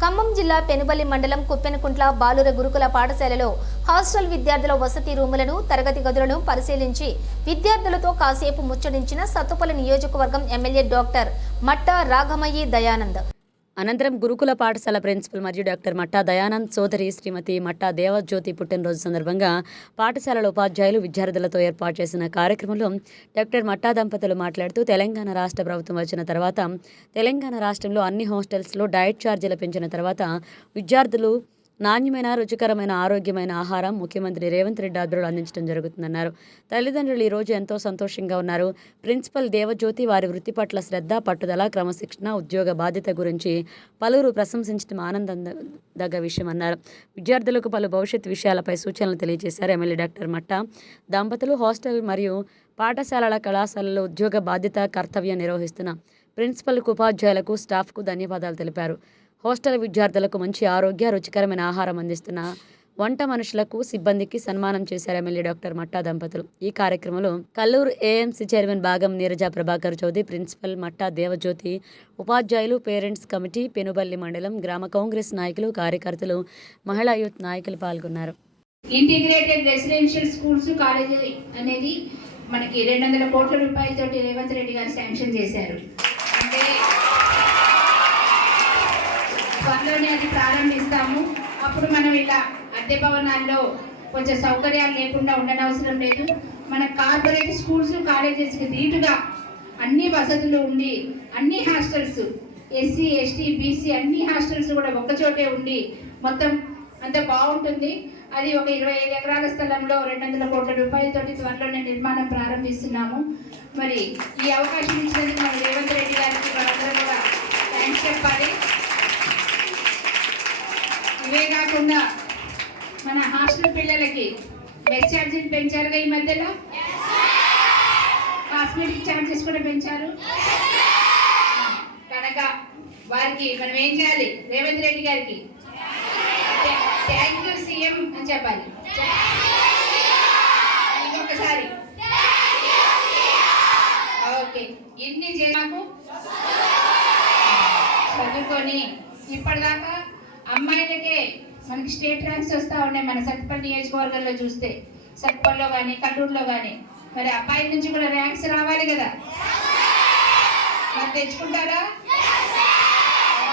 ఖమ్మం జిల్లా పెనుబల్లి మండలం కుప్పెనకుంట్ల బాలుర గురుకుల పాఠశాలలో హాస్టల్ విద్యార్థుల వసతి రూములను తరగతి గదులను పరిశీలించి విద్యార్థులతో కాసేపు ముచ్చటించిన సత్తుపల్లి నియోజకవర్గం ఎమ్మెల్యే డాక్టర్ మట్టా రాఘమయ్యి దయానంద్. అనంతరం గురుకుల పాఠశాల ప్రిన్సిపల్ మరియు డాక్టర్ మట్టా దయానంద్ సోదరి శ్రీమతి మట్టా దేవజ్యోతి పుట్టినరోజు సందర్భంగా పాఠశాలల ఉపాధ్యాయులు విద్యార్థులతో ఏర్పాటు చేసిన కార్యక్రమంలో డాక్టర్ మట్టా దంపతులు మాట్లాడుతూ తెలంగాణ రాష్ట్ర ప్రభుత్వం వచ్చిన తర్వాత తెలంగాణ రాష్ట్రంలో అన్ని హాస్టల్స్లో డయట్ ఛార్జీలు పెంచిన తర్వాత విద్యార్థులు నాణ్యమైన రుచికరమైన ఆరోగ్యమైన ఆహారం ముఖ్యమంత్రి రేవంత్ రెడ్డి ఆధ్వర్యంలో అందించడం జరుగుతుందన్నారు. తల్లిదండ్రులు ఈరోజు ఎంతో సంతోషంగా ఉన్నారు. ప్రిన్సిపల్ దేవజ్యోతి వారి వృత్తి పట్ల శ్రద్ధ పట్టుదల క్రమశిక్షణ ఉద్యోగ బాధ్యత గురించి పలువురు ప్రశంసించడం ఆనందదగ్గ విషయం అన్నారు. విద్యార్థులకు పలు భవిష్యత్ విషయాలపై సూచనలు తెలియజేశారు ఎమ్మెల్యే డాక్టర్ మట్ట. దంపతులు హాస్టల్ మరియు పాఠశాలల కళాశాలలో ఉద్యోగ బాధ్యత కర్తవ్యం నిర్వహిస్తున్న ప్రిన్సిపల్కు ఉపాధ్యాయులకు స్టాఫ్కు ధన్యవాదాలు తెలిపారు. హాస్టల్ విద్యార్థులకు మంచి ఆరోగ్య రుచికరమైన ఆహారం అందిస్తున్న వంట మనుషులకు సిబ్బందికి సన్మానం చేశారు ఎమ్మెల్యే డాక్టర్ మట్టా దంపతులు. ఈ కార్యక్రమంలో Kalluru AMC chairman Bhagam Neeraja Prabhakar Chaudhary principal Matta Devajyothi ఉపాధ్యాయులు పేరెంట్స్ కమిటీ పెనుబల్లి మండలం గ్రామ కాంగ్రెస్ నాయకులు కార్యకర్తలు మహిళా యూత్ నాయకులు పాల్గొన్నారు. ఇంటిగ్రేటెడ్ రెసిడెన్షియల్ స్కూల్స్ కాలేజీ అనేది మనకి రెండు వందల కోట్ల రూపాయలతోటి రేవంత్ రెడ్డి గారు శాంక్షన్ చేశారు అంటే త్వరలోనే అది ప్రారంభిస్తాము. అప్పుడు మనం ఇలా అద్దె భవనాల్లో కొంచెం సౌకర్యాలు లేకుండా ఉండనవసరం లేదు. మన కార్పొరేట్ స్కూల్స్ కాలేజెస్కి ధీటుగా అన్ని వసతులు ఉండి అన్ని హాస్టల్స్ ఎస్సీ ఎస్టీ బీసీ అన్ని హాస్టల్స్ కూడా ఒక్కచోటే ఉండి మొత్తం అంత బాగుంటుంది. అది ఒక ఇరవై ఐదు ఎకరాల స్థలంలో రెండు వందల కోట్ల రూపాయలతోటి త్వరలోనే నిర్మాణం ప్రారంభిస్తున్నాము. మరి ఈ అవకాశం ఇచ్చినందుకు మన రేవంత్ రెడ్డి గారికి మనందరం కూడా థ్యాంక్స్ చెప్పాలి ఇవే కాకుండా మన హాస్టల్ పిల్లలకి బెస్ ఛార్జీలు పెంచారుగా ఈ మధ్యలో? కాస్మెటిక్ ఛార్జెస్ కూడా పెంచారు? కనుక వారికి మనం ఏం చేయాలి? రేవంత్ రెడ్డి గారికి థ్యాంక్ యూ సీఎం అని చెప్పాలి. ఇంకొకసారి. ఓకే ఇన్ని చే- నాకు చదువుకొని ఇప్పటిదాకా అమ్మాయిలకే మనకి స్టేట్ ర్యాంక్స్ వస్తూ ఉన్నాయి మన సత్పల్లి నియోజకవర్గంలో చూస్తే. సత్పల్లో కానీ కల్లూరులో కానీ మరి అబ్బాయి నుంచి కూడా ర్యాంక్స్ రావాలి కదా? మరి తెచ్చుకుంటారా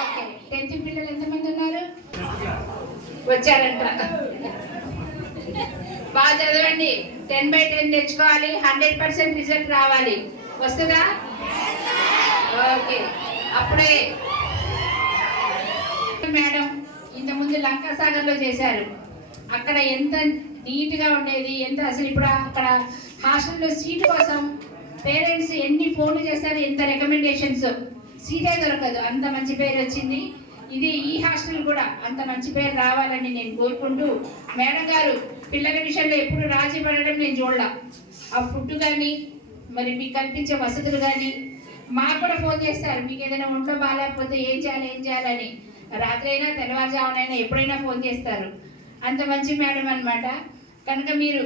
ఓకే. టెన్త్ పిల్లలు ఎంతమంది ఉన్నారు? వచ్చారంట. బాగా చదవండి. టెన్ బై టెన్ తెచ్చుకోవాలి. హండ్రెడ్ పర్సెంట్ రిజల్ట్ రావాలి. వస్తుందా? ఓకే. అప్పుడే. మేడం ఇంతకుముందు లంకాసాగర్లో చేశారు. అక్కడ ఎంత నీట్గా ఉండేది ఎంత అసలు ఇప్పుడు అక్కడ హాస్టల్లో సీట్ కోసం పేరెంట్స్ ఎన్ని ఫోన్లు చేశారు ఎంత రికమెండేషన్స్ సీటే దొరకదు. అంత మంచి పేరు వచ్చింది. ఇది ఈ హాస్టల్ కూడా అంత మంచి పేరు రావాలని నేను కోరుకుంటూ మేడం గారు పిల్లల విషయంలో ఎప్పుడు రాజీ పడడం నేను చూడలా. ఆ ఫుడ్ కానీ మరి మీకు కల్పించే వసతులు కానీ మాకు కూడా ఫోన్ చేస్తారు. మీకు ఏదైనా ఒంట్లో బాగాలేకపోతే ఏం చేయాలి ఏం చేయాలని రాత్రి అయినా తెల్లవారుజామునైనా ఎప్పుడైనా ఫోన్ చేస్తారు. అంత మంచి మేడం అనమాట కనుక మీరు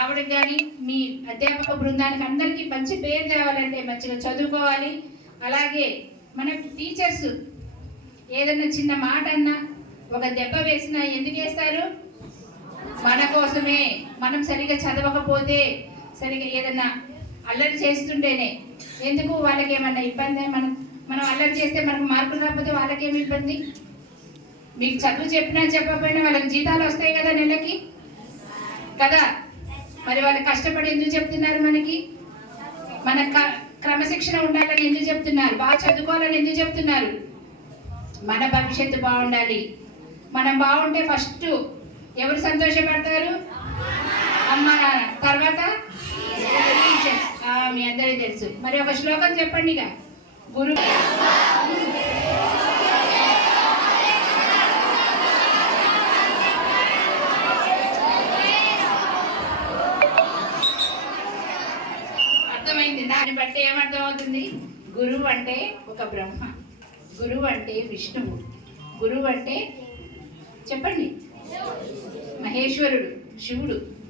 ఆవిడకి కానీ మీ అధ్యాపక బృందానికి అందరికీ మంచి పేరు తేవాలంటే మంచిగా చదువుకోవాలి. అలాగే మన టీచర్స్ ఏదైనా చిన్న మాట అన్నా ఒక దెబ్బ వేసినా ఎందుకు వేస్తారు? మన కోసమే. మనం సరిగా చదవకపోతే సరిగా ఏదన్నా అల్లరి చేస్తుంటేనే. ఎందుకు? వాళ్ళకి ఏమన్నా ఇబ్బంది? మనం మనం అల్లరి చేస్తే మనకు మార్కులు రాకపోతే వాళ్ళకేమి ఇబ్బంది? మీకు చదువు చెప్పినా చెప్పకపోయినా వాళ్ళకి జీతాలు వస్తాయి కదా నెలకి? కదా? మరి వాళ్ళు కష్టపడి ఎందుకు చెప్తున్నారు మనకి? మన క- క్రమశిక్షణ ఉండాలని ఎందుకు చెప్తున్నారు? బాగా చదువుకోవాలని ఎందుకు చెప్తున్నారు? మన భవిష్యత్తు బాగుండాలి. మనం బాగుంటే ఫస్ట్ ఎవరు సంతోషపడతారు? అమ్మ తర్వాత? మీ అందరికీ తెలుసు. మరి ఒక శ్లోకం చెప్పండి ఇక గురు ఏమర్థమవుతుంది? గురువు అంటే ఒక బ్రహ్మ. గురువు అంటే విష్ణువు. గురువు అంటే చెప్పండి. మహేశ్వరుడు శివుడు.